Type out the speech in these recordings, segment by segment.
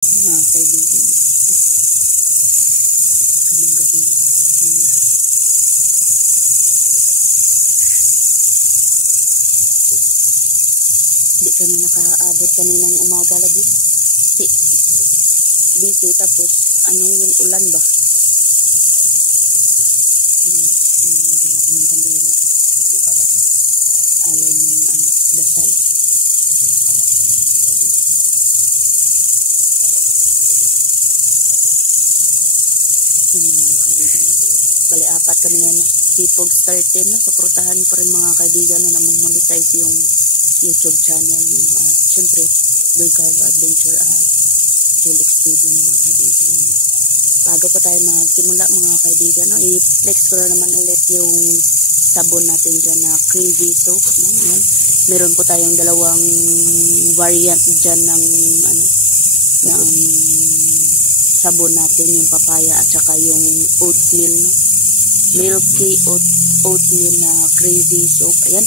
Mga kaibigan, gandang gabi ng lahat. Hindi kami nakaabot kaninang umaga lagi. Busy, tapos ano yung ulan ba? Wala kaming kandila. Alay ng dasal. Yung mga kaibigan, bali apat kami ngayon, no? Sipog 13, no? Suportahan nyo pa rin mga kaibigan, no? Namong-monetize yung YouTube channel nyo, at syempre Don Carlo Adventure at Julix TV mga kaibigan, no? Bago pa tayo magsimula mga kaibigan, no? I-flex ko na naman ulit yung sabon natin dyan na Crazy Soap, no? Yan. Meron po tayong dalawang variant dyan ng ng sabon natin, yung papaya at saka yung oatmeal, no? Milky oatmeal na Crazy Soap. Ayan.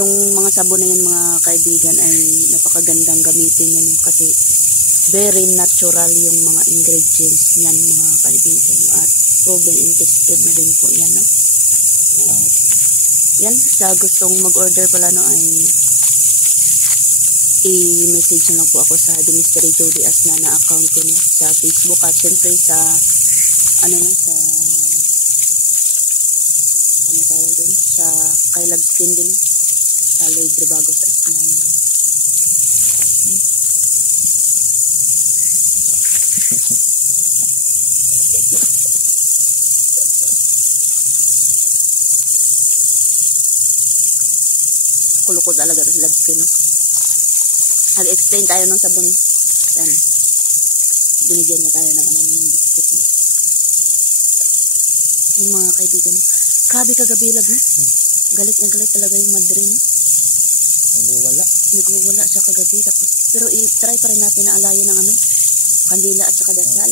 Yung mga sabon na yan mga kaibigan ay napakagandang gamitin yan, no? Kasi very natural yung mga ingredients niyan mga kaibigan, no? At proven and tested na din po yan, no? Yan, sa gustong mag-order pala, no, ay i-message na lang po ako sa The Mystery Jody Asna na account ko, no, sa Facebook, at syempre sa sa tawag din, sa kay Love Skin din, no, sa Lloyd Rebagos Asna. Kulukod talaga sa Love Skin, no. Nag-explain tayo ng sabon. Yan. Binigyan niya tayo ng yung biscuit niya. Yung mga kaibigan, grabe kagabilag, no? Galit na galit talaga yung madre, no? Nagwawala siya kagabi. Tapos, pero i-try pa rin natin na alayo ng kandila at saka dasal.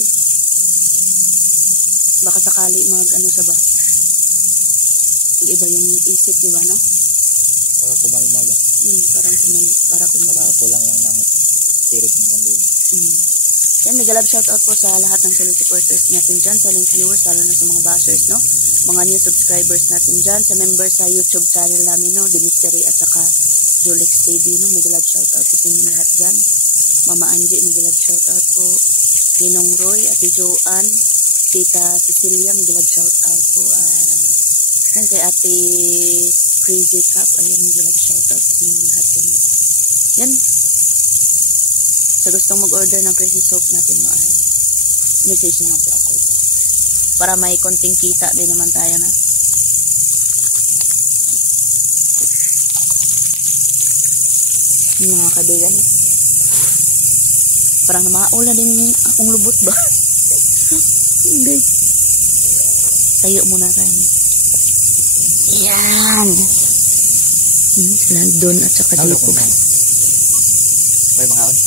Baka sakali siya ba? Mag-iba yung isip niya ba, no? Para kumalma ba? Para kulang lang ng spirit ng kandila. Yan, nag-love shoutout po sa lahat ng solid supporters natin dyan, silent viewers, lalo na sa mga bashers, no? Mga new subscribers natin dyan, sa members sa YouTube channel namin, no? The Mystery at saka Julix TV, no? Nag-love shoutout po sa inyo lahat dyan. Mama Angie, nag-love shoutout po. Ninong Roy, Ate Joanne, Tita Cecilia, nag-love shoutout po. Yan, kay Ate Crazy Cup, ayan, nag-love shoutout po sa inyo lahat dyan. Yan. Sa gustong mag-order ng Crazy Soap natin, no, ay message na lang po ako ito. Para may konting kita din naman tayo na. Yung mga kaibigan, no? Parang namaulan din akong lubot ba? Hindi. Tayo muna tayo. Yan. Sila doon at saka dito. May mga on.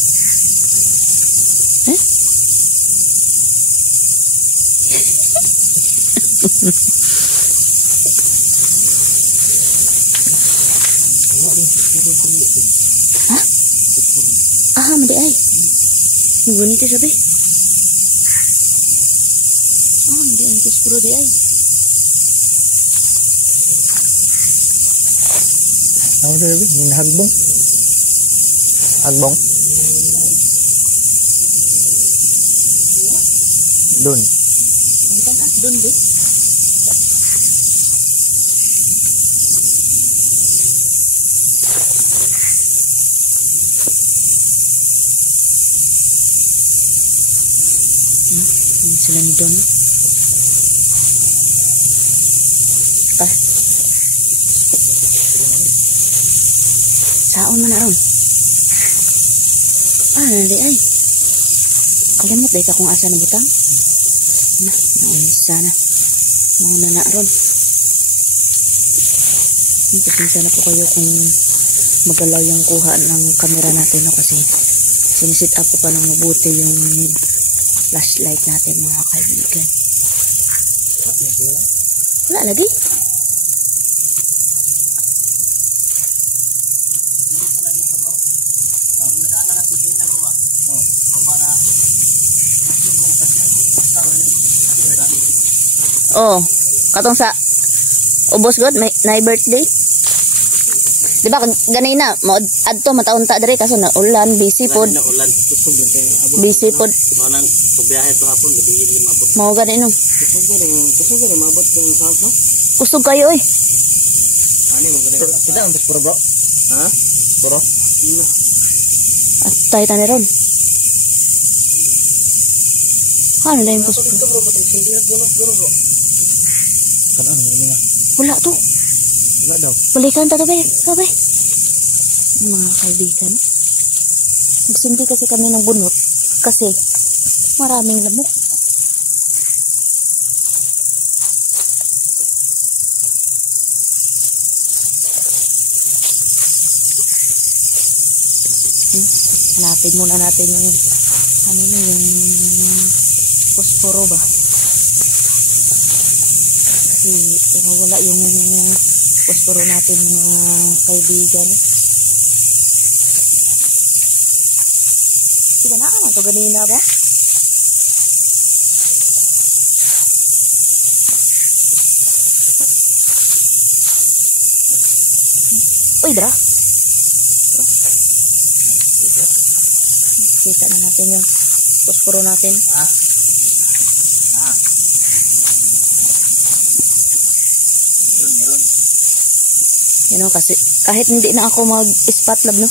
Madi ay. Ngunit sabi. Hindi ang kuspuro di ay. Ano na sabi? Hagbong. Hagbong. Doon. Doon di. Sila ni Don. Saon man na ron. Nali ay. Gamot dahil ka kung asa na butang. Naunsa na. Mauna na ron. Pasensya na po kayo kung magalaw yung kuha ng camera natin, no? Kasi sinisit up ko pa ng mabuti yung flashlight natin mga kaibigan. Wala lagi. Oh, katong sa ubos god may na birthday. Di ba ganina mo adto mataon ta diri kaso na ulan busy pod. Ulan kusog lang kay abot. Busy pod. Manang pagbiyahe to hapon gabi rin mabot. Mao gani no. Kusog rin mabot ng south no. Kusog kayo oy. Ani mo gani. Kita ang puro bro. Ha? Puro. Ina. At tayo tani ron. Ano na yung puspro? Ito bro patang sindihan bonus bro. Kan ano nga. Wala to. Wala daw. Balikan ta tabi. Tabi. Mga kaibigan. Magsundi kasi kami ng bunot. Kasi maraming lamok. Hanapin muna natin yung ano na yung posporo ba? Kasi wala yung posporo natin mga kaibigan. Diba naaman to ganina ba? Uy, dra. Kita na natin yung posporo natin. Yan o, kasi kahit hindi na ako mag-spot lab, no?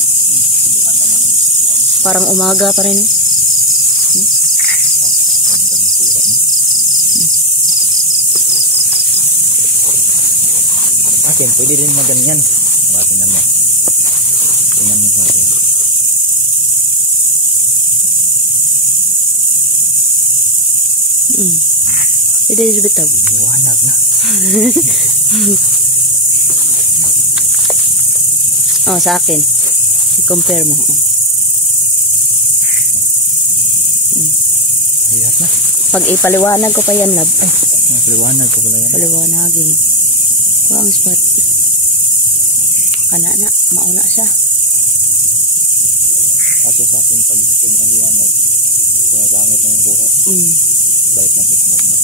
Parang umaga pa rin. Akin, pwede din maganyan. Tingnan mo. Tingnan mo sa akin. Pwede din bitaw. Liwanag na. Oh, sa akin. I-compare mo. Ayat na. Pag ipaliwanag ko pa yan, lab. Ay, Liwanag ko pala yan. paliwanagin. Kuha ang spot. Kana na, mauna siya. Kaso sa akin, pag sobrang liwanag, kaya pangit na yung kuha. Balik natin sa mga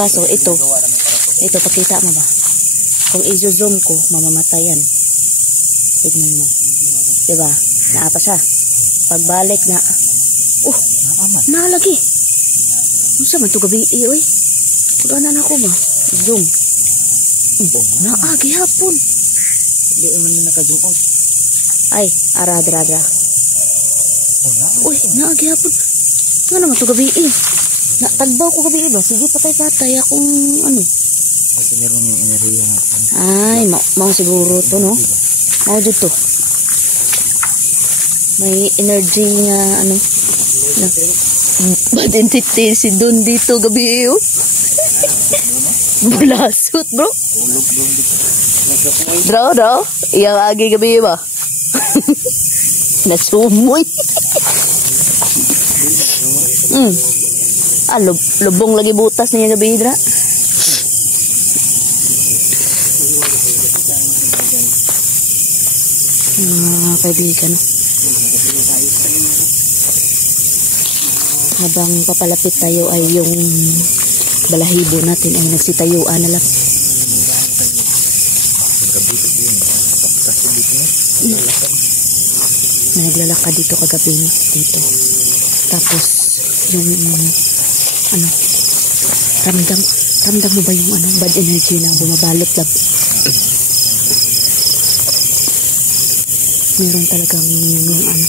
Kaso, ito, pakita mo ba? Kung i-zoom ko, mamamatayan. Tignan mo. Diba? Naapa siya. Pagbalik na, nalagi. Masa man ito gabi, oy. Kudanan ako ba? Zoom. Naagi hapon. Hindi naman na naka-zoom out. Ay, ara. Uy, naagi hapon. Nga naman ito gabi, Tagbaw ko gabi ba? Sige, patay-patay akong ano. Kasi meron yung enerhiya natin. Ay, mau siguro to, no? Mau dito. May energy nga, ano. Bad entity si Don dito gabi, Bulasot, bro. Bro. Iyang agi gabi ba? Nasumoy. Lubong lagi butas niya gabi, Dra. Kaibigan, habang papalapit tayo ay yung balahibo natin ay nagsitayuan na lang. Naglalakad dito kagabi dito. Tapos yung ano, ramdam mo ba yung ano, bad energy na bumabalot lang? Meron talagang yung ano.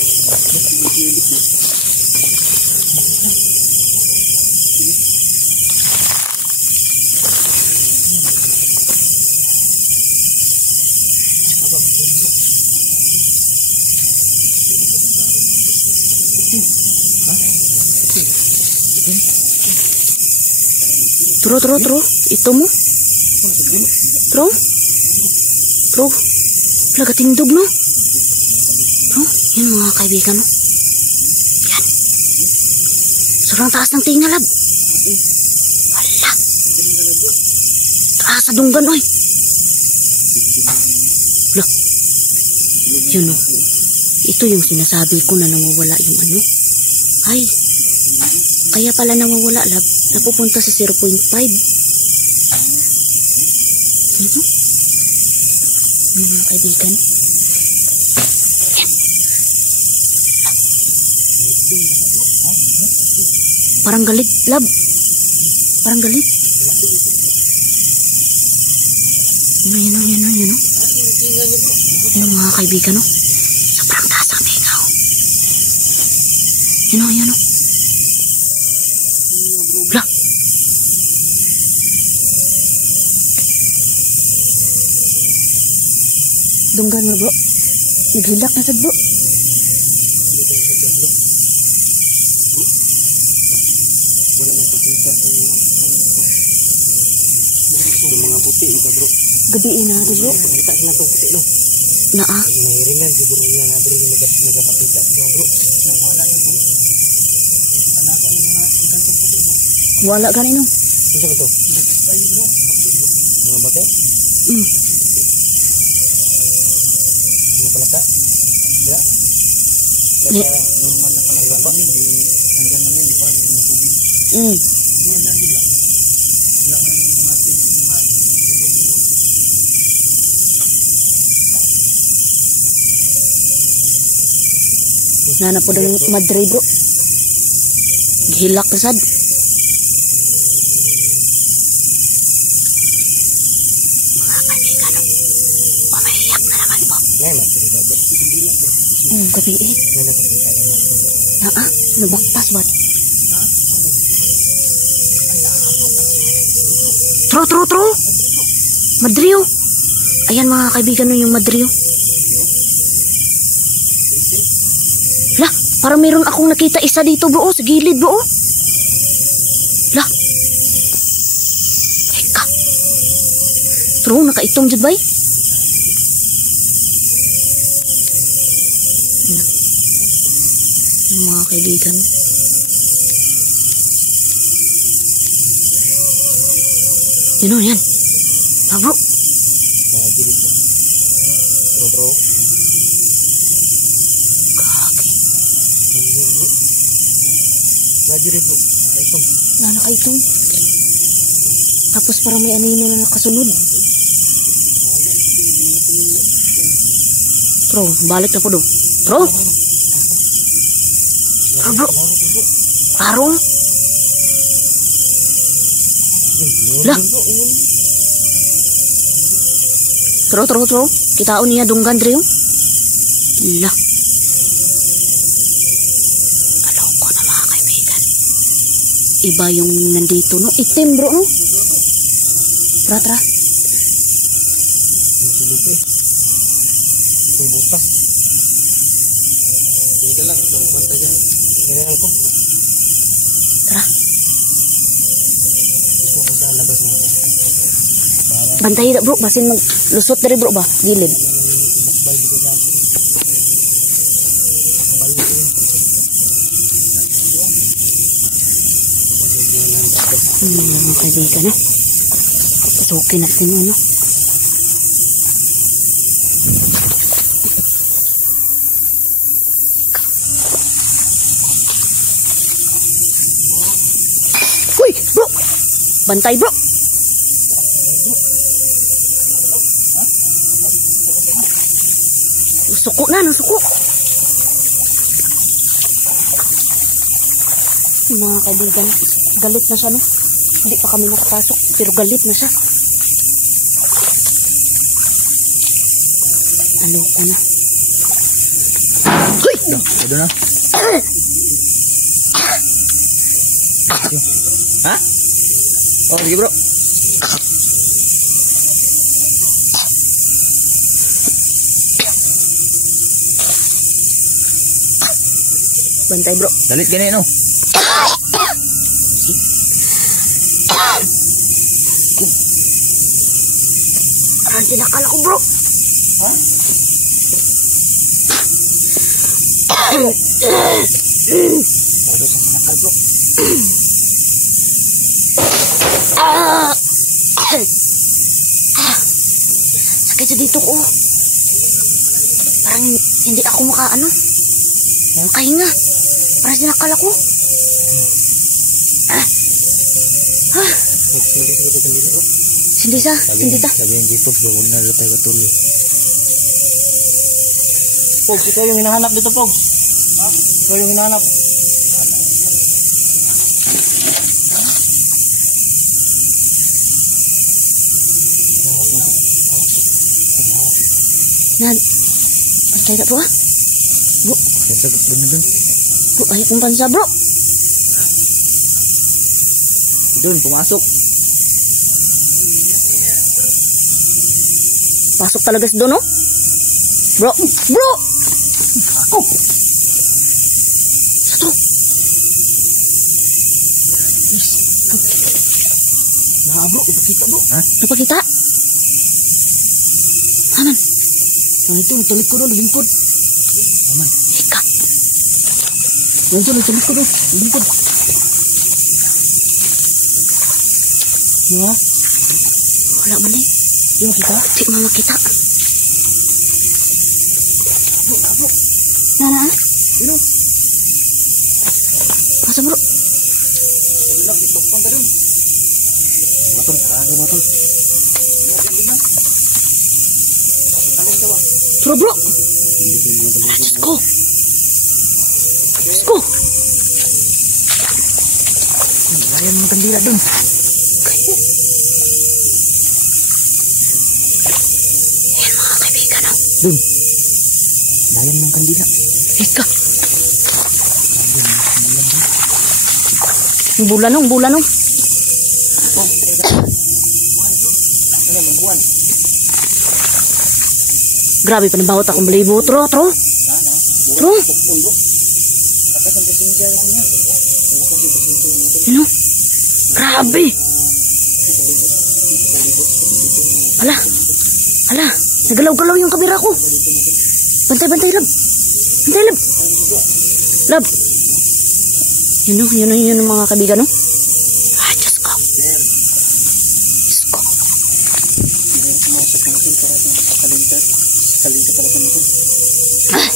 Tro. Ito mo? Tro. Lagatingdog, no? Tro, yan mga kaibigan, no? Yan. Sobrang taas ng tingin, lab. Hala. Taas sa dunggan, oy. Hala. Yun, no? Ito yung sinasabi ko na nawawala yung ano. Ay, kaya pala nawawala, lab. Napupunta sa 0.5. Yung mga kaibigan. Parang galit, lab. Parang galit. Yun. Yun mga kaibigan, no? Sobrang taas ang tingaw. Yun. Lah. Dunggan mo, bro. Naghilak na sad, bro. Wala magpakita sa mga puti ito bro. Gabiin na ito, bro. Pakita sila itong puti no. Naa. Nahiringan siguro niya na diri nagapakita ito bro. Wala na bro. Alaka ng mga gantong puti bro. Wala ganin, no? Ano ba ito? Tayo bro. Mga bate? Mga palaka? Diba? Ni. Normal na palaka namin. Hanggang namin, di pa rin na tubig. Wala sila. Wala ka ng mga Nana po ng Madre, bro. Gihilak na sad. Mga kaibigan, pamahiyak na naman po. ngayon, Madre ba bro? Gabi eh. May nakapita na Madre bro. Naa. Nabaktas ba? Tro. Madrio. Ayan mga kaibigan, no, yung Madrio. Lah, parang meron akong nakita isa dito, bro. Sa gilid, bro. Lah. Eka. Tro, nakaitong dyan ba? Yung mga kaibigan. Yan. Bro. Nakagilig bro. Bro. Kaki. Nakagilig bro. Nakagilig bro. Nakaitong. Nakaitong. Tapos parang may anino na nakasunod. Bro, balik na po do. Bro. Bro. Klaro. Lah. Tro. Kitaon niya dunggan dre yung. Lah. Aloko na mga kaibigan. Iba yung nandito, no? Itim, bro, no? Tra. Sulog eh. Ito yung butas. Hindi ka lang. Ito ang banta dyan. Kailangan ko. Tra. Gusto ko sa labas mo. Bantay na, bro. Basin maglusot na rin, bro, ba? Gilid. Makbay dito sa akin. Makbay dito yun. Mga kaibigan, no? Pasukin natin yun, no? Uy, bro! Bantay, bro! Suko na, suko. Mga kaibigan, galit na siya, no? Hindi pa kami nakapasok, pero galit na siya. Aloko na. Uy! Ito na. Ha? Oh, sige bro. Bantay, bro. Dalit gani no. Parang tinakal ako, bro. Ha? Bago sa pinakal bro. Sakit sa dito ko. Parang Hindi ako makaano. Makahinga. Para sinakal ako. Hindi siguro kandila ko. Sindita. Sindita. Sabi yung J-Pops, huwag na rin tayo katuloy. Pogs, ikaw yung hinahanap dito, Pogs. Ha? Ikaw yung hinahanap. Nan. Pantay na to ah. Bro. Yan sagot doon na doon. Bro, ayaw kong pansa bro. Doon, pumasok. Pasok talaga si Dono. Bro. Bro. Oh. Sa to. Nah, bro, ipakita bro. Ha? Napakita. Aman. Yang itu nitulik ko doon, lingkod. Aman. Ika. Yang itu nitulik ko doon, lingkod. Nah, Wala man eh. di makita. Di mo makita. Bro, bro. Nana ah. Bro. Masa bro. Tadi lang, itokpang ka doon. Matol, ada matol. Ini ada di mana? Kalian coba. Bro bro. Let's go. Let's go. Layan mo kandila doon. Ayan mga kaibigan oh. Doon. Layan mo kandila. Ika. Bulanong, bulanong. Oh, ano bang buwan? Grabe pa nabawat akong balibo. Tro, tro. Sana. Tro. Pukpun bro. Atas ang pasensya niya. Wala kasi pasensya mo ito. Ano? Grabe. Ala. Ala. Nagalaw-galaw yung kamera ko. Bantay, bantay, lab. Bantay, lab. Lab. Yun o, yun o mga kaibigan no? Ah, Diyos ko. Diyos ko. Meron pumasok na ito para sa kalintat. Kalintat talaga mo ito. Ah,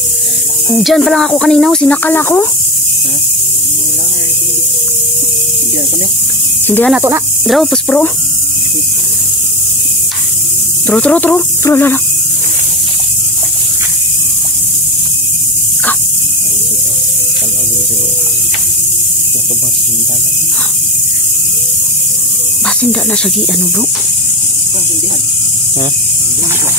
dyan pa lang ako kanina, sinakal ako. Ha? Wala nga. Hindi ako na. Hindi na to na. Draw, puspro. Tro, tro, tro. Tro, lala. Ka. Kalau aku dulu. Yang kebas sindala. Basin na siya gi, ano bro? Kan sindihan. Ha? Sindihan ako.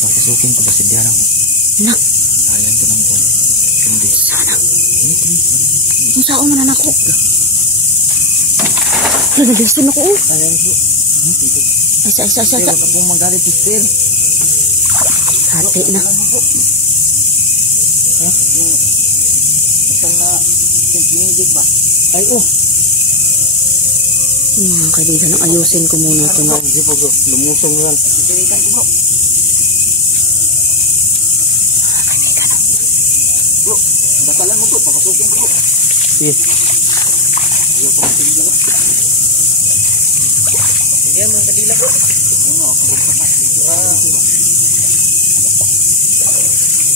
Papasukin ko ba si Diana ko? Na, Sayang ko ng buwan. Hindi. sana. Hindi. Kung saan mo na ako. Nagalisin ako. Sayang bro. Asa, asa, asa, asa. Huwag ka pong magalit sister. Hati na. Alam mo bro. Eh? Yung isang na pinigit ba? Ay oh. Mga kaibigan, ayusin ko muna ito na. Hindi po bro. Lumusong mo yan. Pipilitan ko bro. Bro, dakalan mo bro. Pakasukin ko bro. Sige. Ayaw pa masin bro. Sige mga kadila bro. Ano ako bro sa pastura.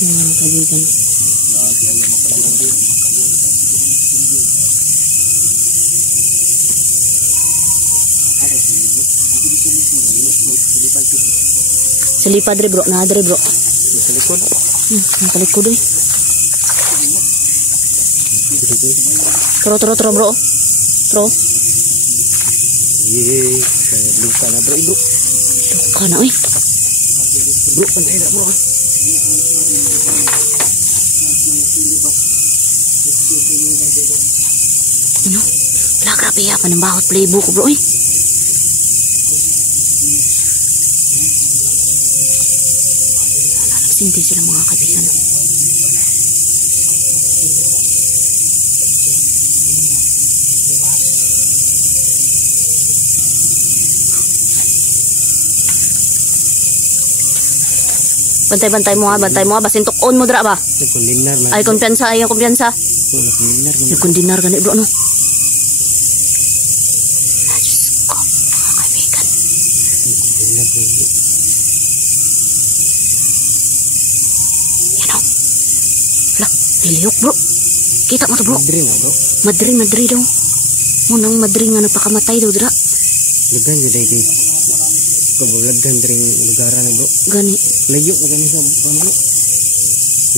Mga kaibigan. Sa lipad rin bro, nahad rin bro. Sa likod. Nakalikod eh. Tro, tro, tro bro. Tro. Yeay. Luka na bro. Bro. Luka na eh. Bro, pantay na bro. Ano? Wala, grabe ya. Panambahot playbook ko bro eh. Hindi sila mga kaibigan. Bantay-bantay mo ha, bantay mo ha. Basin tukon mo dra ba? Nagkundinar man. Ay, kumpiyansa, ay, kumpiyansa. Nagkundinar man. Nagkundinar gani bro, no? Ah, Diyos ko, mga kaibigan. Nagkundinar man. Nilihok bro. Kita mo to bro. Madri na bro. Madri daw. Munang madri nga nagpakamatay daw dira. Lagan jud kay kabulaghan diri lugaran na bro. Gani. Layo mo gani sa bro.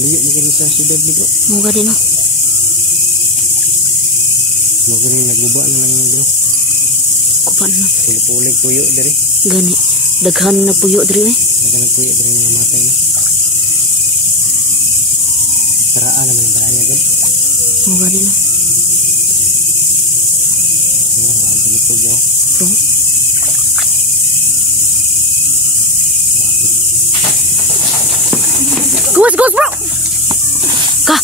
Layo mo gani sa siyudad ni bro. Mo gani no. Mo gani naguba na lang bro. Kupan na. Pulig puyo diri. Gani. Daghan na puyo diri eh. Dagan puyo diri nga matay na. Taraan naman yung balaya gud. Mo gani no. Wala dili ko jo. Bro. Gawas bro. Ka.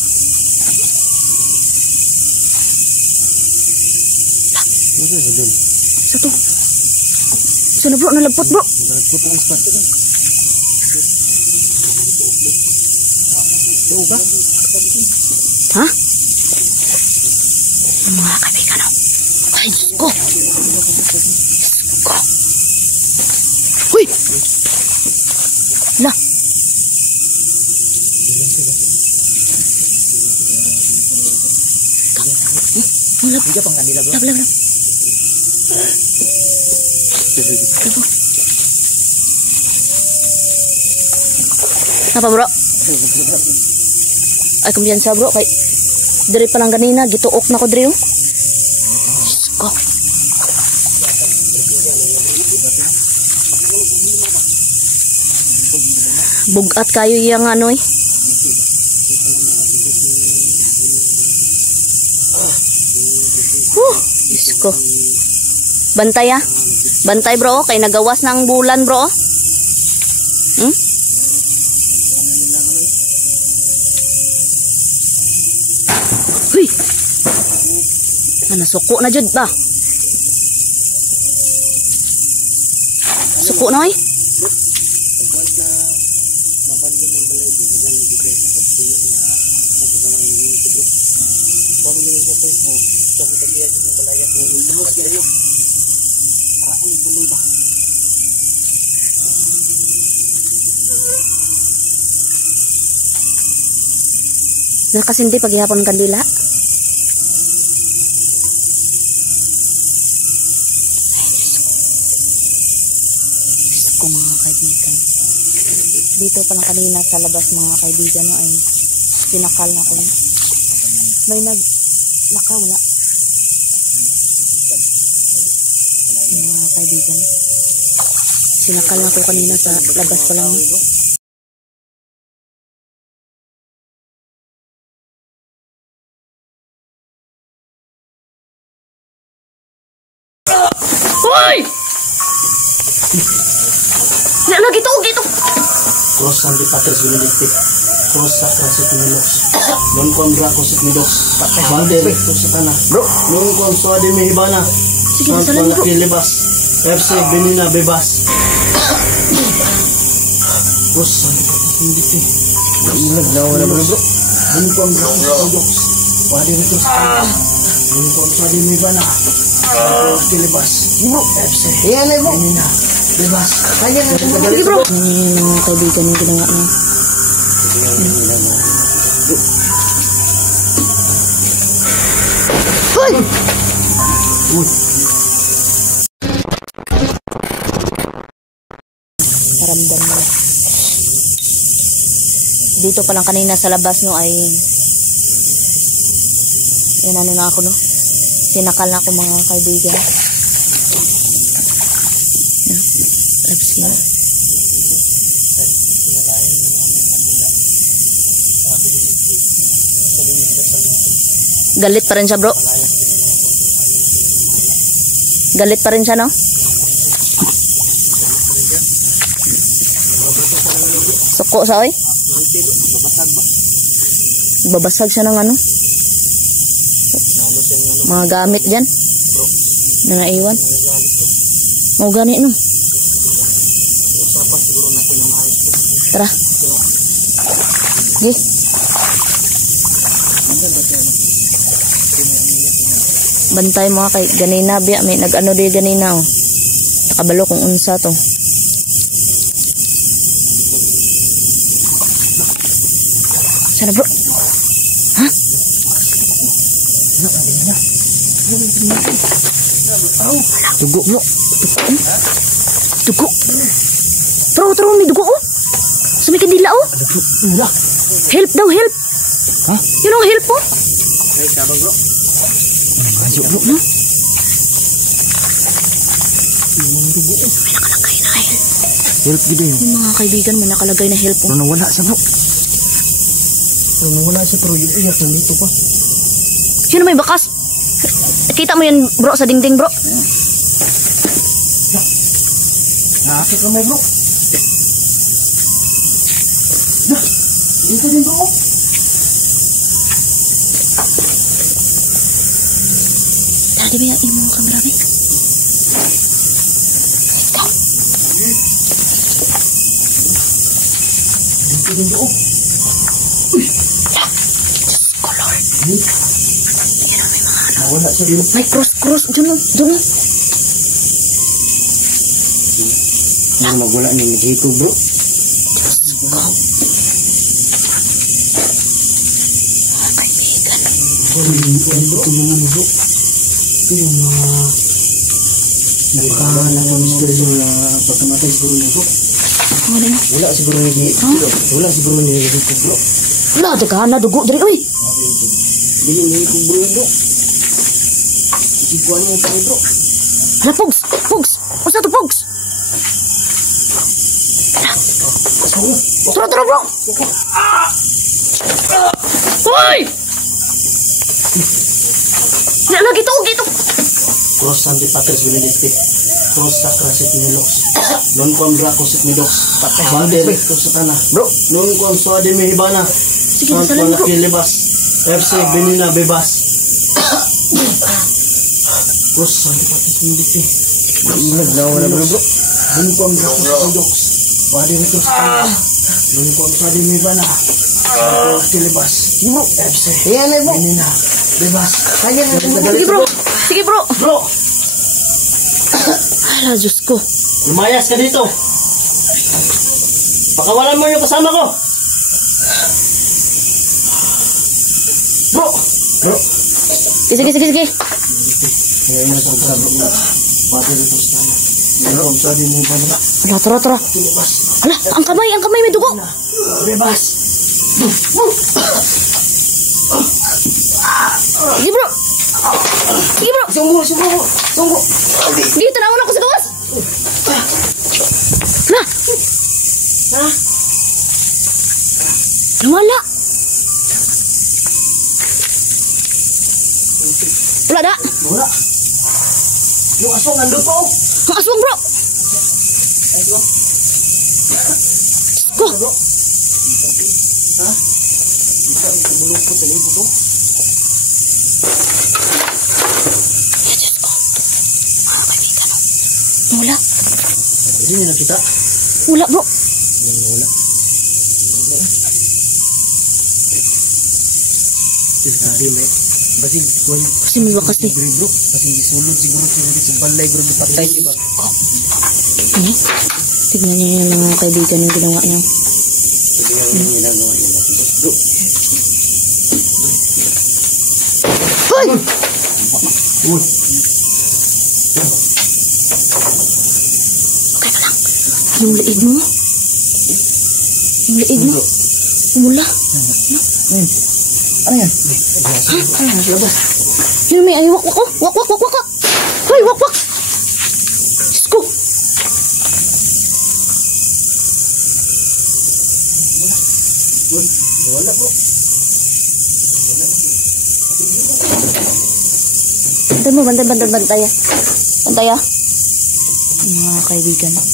Ano sa dun? Satu. Sana bro nalagpot bro. Nalagpot ang spot dun. Tuo ka? Ha? Mga kaibigan no. Ay, Diyos ko. Ko. Uy! Lah. Lab. Hindi pang kanila bro. Lab. Apa bro? Ay kumpiyansa bro kay diri pa lang ganina gituok na ko diri oh. Ko. Bugat kayo yang ano eh. Diyos ko. Bantay ah. Bantay bro kay nagawas na ang bulan bro. Hmm? Huy. Suko na jud ba? Suko na eh. Nakasindi paghihapon kandila. Ay, Diyos ko. Diyos ko mga kaibigan. Dito pa lang kanina sa labas mga kaibigan no, ay sinakal na ko. May nakawala. Mga kaibigan. Sinakal na ko kanina sa labas pa lang. Hoy! Na gitu. Cross Santi Patres Benedicti. Cross Sacrasit Milos. Non contra Cosit Milos. Bande to sa tanah. Bro, non kon suade mihibana. Sige, salam bro. Libas. FC Benina bebas. Cross Santi Patres Benedicti. Ilag na wala bro. Non contra Cosit Milos. Wadi to sa tanah. Non kon suade mihibana. Kilibas. Bro, FC. Yan ay bro. Benina. Bebas. Kaya na. Sige bro. Mga kaibigan yung ginawa na. Hoy! Karamdam mo. Dito pa lang kanina sa labas no ay yan ano na ako no. Sinakal na ako mga kaibigan. Labs yun. Galit pa rin siya bro. Galit pa rin siya no. Suko sa oy. Babasag siya ng ano. Mga gamit dyan. Na naiwan. Mau gani no. Tara. Di. Bantay mo kay ganina biya may nag-ano di ganina oh. Nakabalo kung unsa to. Sana bro. Ha? Dugo bro. Dugo. Bro, may dugo oh. Sa may kandila oh. Wala. Help daw, help. Ha? Yun ang help oh. Ay, sabang bro. Ayo bro na. Yung dugo eh. May nakalagay na help. Help gid yun. Yung mga kaibigan may nakalagay na help oh. Pero nawala sa bro. Pero nawala siya pero yung iyak nandito pa. Sino may bakas? Kita mo yun bro sa dingding bro. Nakakit na may bro. Dito din bro. Tadi ba yung mga kamera ba? Dito din bro. Color. Yan may mga ano. Nawala siya dito. May cross. Diyan oh. Ano magwala niya nagito bro. Ito naman bro. Ito yung mga napakahanap ng misteryo na pagkamatay siguro niya bro. Wala na. Wala siguro niya dito. Wala siguro niya dito bro. Wala, daghan na dugo. Dari, uy. Dili niya ito bro. Ikuan mo pa bro. Hala, Pogs. Usa to, Pogs. Tara, bro. Hoy! Lagi to. Cross Santi Patres Benedicti. Cross Sacra Sitinilox. Non quam Draco Sitnidox. Bande recto Satana. Bro. Non quam Suade Mehibana. Sige, Non masalan quam bro. Lakilibas. FC Benina Bebas. Cross Santi Patres Benedicti. Ingat na wala bro. Non quam Draco Sitnidox. Bande recto Satana. Non quam Suade Mehibana. Lakilibas. Bro. FC. Benina Bebas. Sige, bro. Bro. Hala, Diyos ko. Lumayas ka dito. Pakawalan mo yung kasama ko. Bro. Sige. Kaya yung sabi mo. Pati dito sa tama. Yung sabi mo ba nila? Hala, tara. Tulibas. Hala, ang kamay may dugo. Bebas. Sige, bro. Sungguh. Sige, tanawan ako sa gawas. Hala. Wala. Wala da. Wala. Yung asong nandun pa oh. Ang aswang, bro. Ko. Ha? Bisa bulupot sa libo to. Wala. Hindi niya nakita. Wala, bro. Wala. Hindi may. Basig, Kasi may bakas eh. bro. Basig sulod siguro sa balay bro. Patay diba? Ano? Tignan niyo yung mga kaibigan yung ginawa niya. Ito yung ginagawa niya. Bro. Hoy! Uy. Okay pa lang. Yung liig mo. Mula. Ano yan? Ano yan? Labas. Yun may ay wak ko. Wak. Hoy, wak. Diyos ko. Wala po. Bantay. Bantay ah. Mga kaibigan. Mga kaibigan.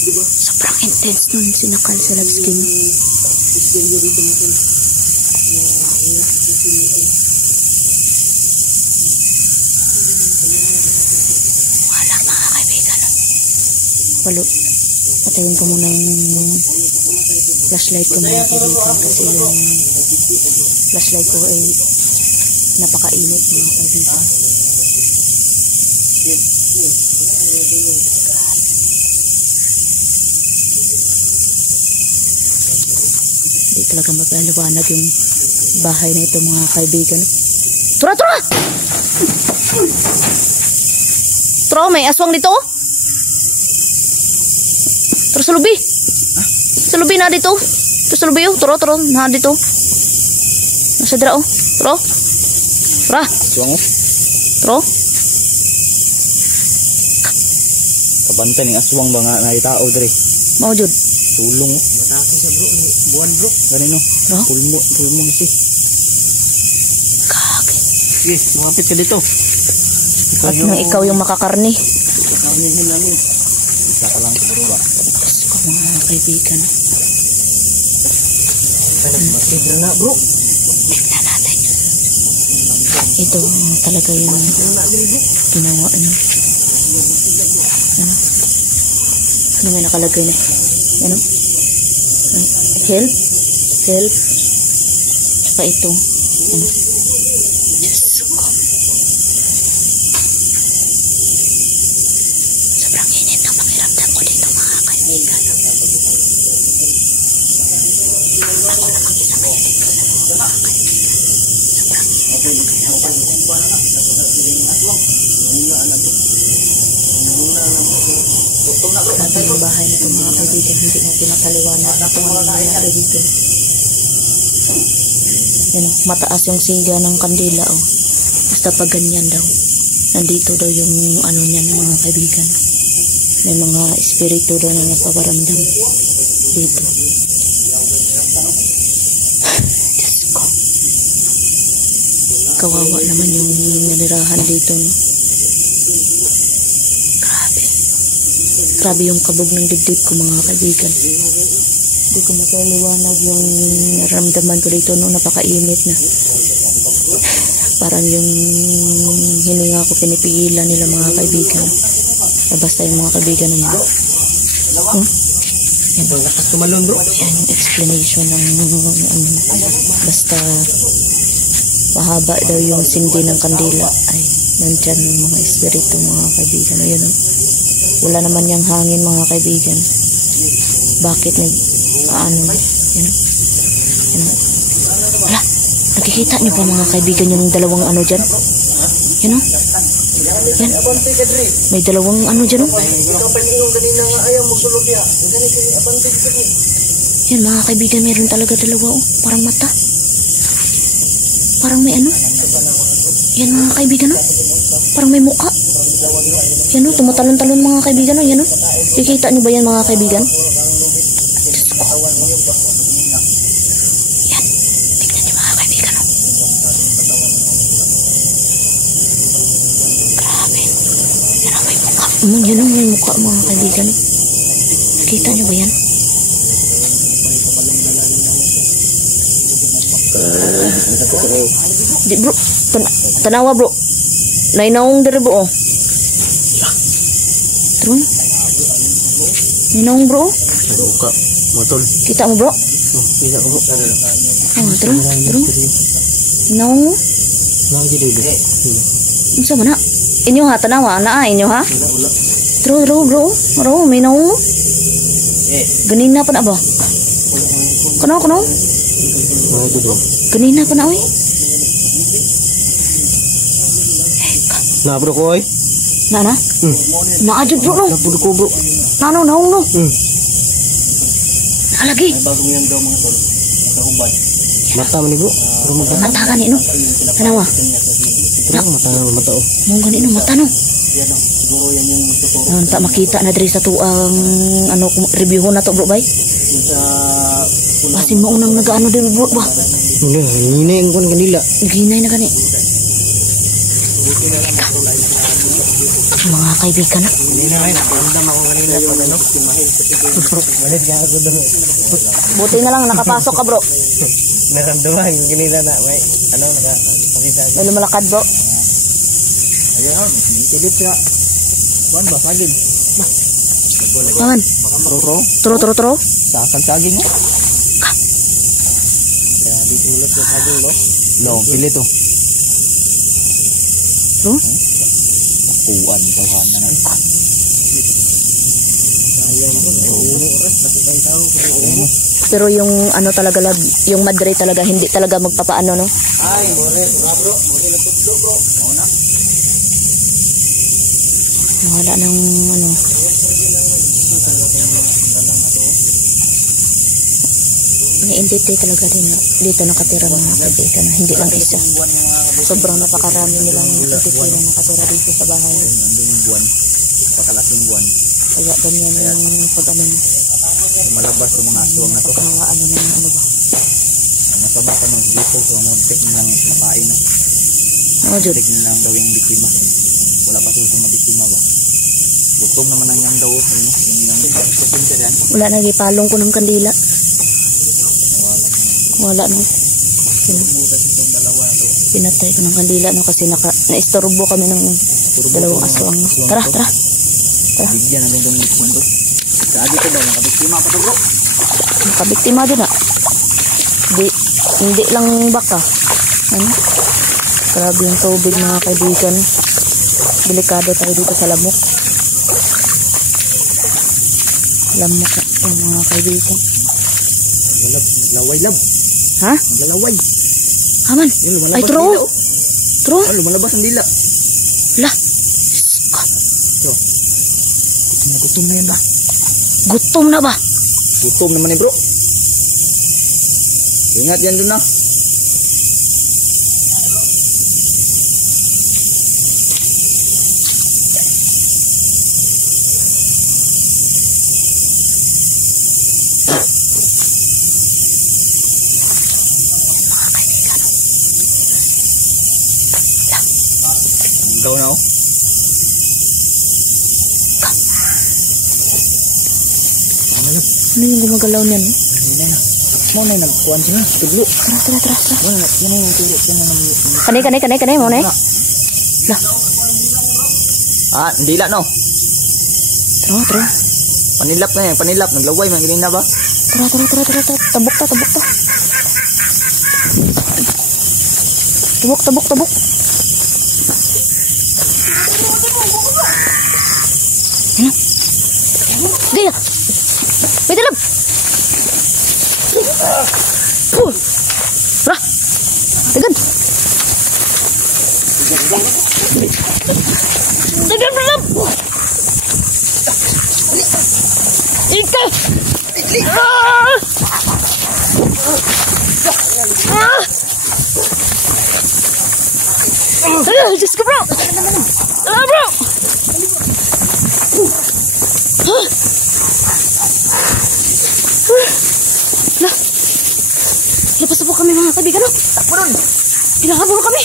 Sobrang intense nun, sinakal sa live skin. Wala mga kaibigan. Walo. Patayin ko muna yung flashlight ko mga kaibigan kasi yung flashlight ko ay napakainit mga kaibigan. Hindi talaga magaliwanag yung bahay na ito mga kaibigan. Tura! Tura! Tura, may aswang dito. Tura sa lubi. Sa lubi na dito. Tura sa lubi. Tura, tura. Na dito. Nasa dira oh. Tura. Tura. Aswang oh. Tura. Kabantay ng aswang ba nga na itao dre. Mau jud. Tulong oh. Matake sa bro, buwan bro. Ganun oh. No? Pulmo kasi. Kage. Sige, lumapit ka dito. At nang ikaw yung makakarni. Kamihin namin. Isa ka lang bro ba. Gusto ko mga kaibigan. Matibra na bro. Tignan natin. Ito talaga yung ginawa ano. Ano? Ano may nakalagay na? Ano? Help? Help? Tsaka ito. Ano? Diyos ko. Sobrang init ang pakiramdam ko dito mga kaibigan. Ako na mag-isa ngayon dito sa mga kaibigan. Sobrang init ang pakiramdam. Grabe yung bahay na ito mga kaibigan. Hindi natin makaliwanag na kung ano nangyari dito. Yan o, mataas yung siga ng kandila o. Basta pag ganyan daw. Nandito daw yung ano niyan mga kaibigan. May mga espiritu daw na napaparamdam dito. Diyos ko. Kawawa naman yung nanirahan dito no. Grabe yung kabog ng dibdib ko mga kaibigan. Hindi ko makaliwanag yung naramdaman ko dito no, napakainit na. Parang yung hininga ko pinipigilan nila mga kaibigan. Basta yung mga kaibigan naman. Huh? Yan. Tumalon bro. Yan yung explanation ng basta mahaba daw yung sindi ng kandila. Ay, nandyan yung mga espiritu mga kaibigan. Ayun o. Wala naman yung hangin mga kaibigan. Bakit ano? Yan o. Yan o. Wala. Nakikita niyo pa mga kaibigan yung dalawang ano dyan? Yan o. Yan. May dalawang ano dyan o. Yan mga kaibigan, meron talaga dalawa o. Parang mata. Parang may ano. Yan mga kaibigan o. Parang may mukha. Yan o, tumatalon-talon mga kaibigan o. Yan o. Kikita niyo ba yan mga kaibigan? Diyos ko. Yan. Tignan niyo mga kaibigan o. Grabe. Yan o, may mukha. Yan o, may mukha mga kaibigan o. Nakita niyo ba yan? Di bro, tanawa bro. Nainawong dari bro. Terus? Nainawong bro. Buka motor. Kita mo bro? Iya bro. Terus? Nainawong mo? Lagi dulu. Isa mana? Inyo ha, tanawa. Inyo ha? Terus bro. Bro, may nawong mo? Ganina pa na ba? Kano? Ganina pa na oy. Nah bro ko oy. Na? Naadyo bro no. Napud ko bro. Naong no. Nakalagi. Bagong yan daw mga tol. Nakahubad. Mata man ni bro. Bro magana. Mata ka ni no. Tanawa. Mata oh. Mong gani no mata no. Siguro yan yung tuturo. Nanta makita na diri sa tuang ano review na to bro bay. Kasi mo unang nagaano din bro ba. Ini kon kanila. Ginay na gani. Mga kaibigan. Hindi na ngayon, nakamdam ako kanina pag ano. Malit nga ako doon. Buti na lang nakapasok ka, bro. Naramdaman yung kanina na may ano, nakapakita. May lumalakad, bro. Ayun, pilit siya. Buwan ba, saging? Aman. Turo. Sakang saging mo? Kaya dito ulit yung saging mo? No, pilit to. Bro? Kuan sa hana na. Sayang ko, oras, nakukay tao. Pero yung ano talaga, yung madre talaga, hindi talaga magpapaano, no? Ay, more, bro. More na tudlo, bro. Mauna. Wala ng ano. May entity talaga din dito nakatira mga kaibigan. Hindi lang isa. Sobrang napakarami nilang entity na nakatira dito sa bahay. Nandun yung buwan. Pakalaking buwan. Kaya ganyan yung pag-ano. Malabas yung mga aswang na to. Ano na ano ba? Nasabak ka ng dito. So, muntik nilang makain. No? Oo, Jud. Muntik nilang gawing biktima. Wala pa susong na biktima ba? Gutom naman ang yang daw. Ayun, yung pasensya yan. Wala, nagipalong ko ng kandila. Wala, no? Butas itong dalawa na to. Pinatay ko ng kandila, no? Kasi naistorbo kami ng dalawang aswang. Tara. Bigyan natin itong mundo. Sabi ko daw, nakabiktima pa to, bro. Nakabiktima din, ah. Hindi lang baka. Ano? Grabe yung tubig, mga kaibigan. Delikado tayo dito sa lamok. Lamok yung mga kaibigan. Walab, naglaway lab. Ha? Naglalaway. Aman. Yun, lumalabas Ay, ang true. dila, oh. True. Ah, lumalabas ang dila. Lah. Yo. Gutom na yun ba? Gutom na ba? Gutom naman eh, bro. Ingat yan dun na. Ikaw na, oh. Ano yung gumagalaw niyan? No? Hindi na. Mo na nagkuhan siya. Tudlo. Tara. Wala, yan yung turo. Kanay mo na eh. Lah. Ah, hindi la, no. Tara. Panilap na yan, panilap. Naglaway, man ganyan na ba? Tara. Tabok ta. Tabok. Ano? Gaya. May dalam. Tara. Tegan. Dalam. Ika. Diyos ko, bro. Bro. Lah. Lepas po kami mga kaibigan. Takbo ron. Hinahabol kami.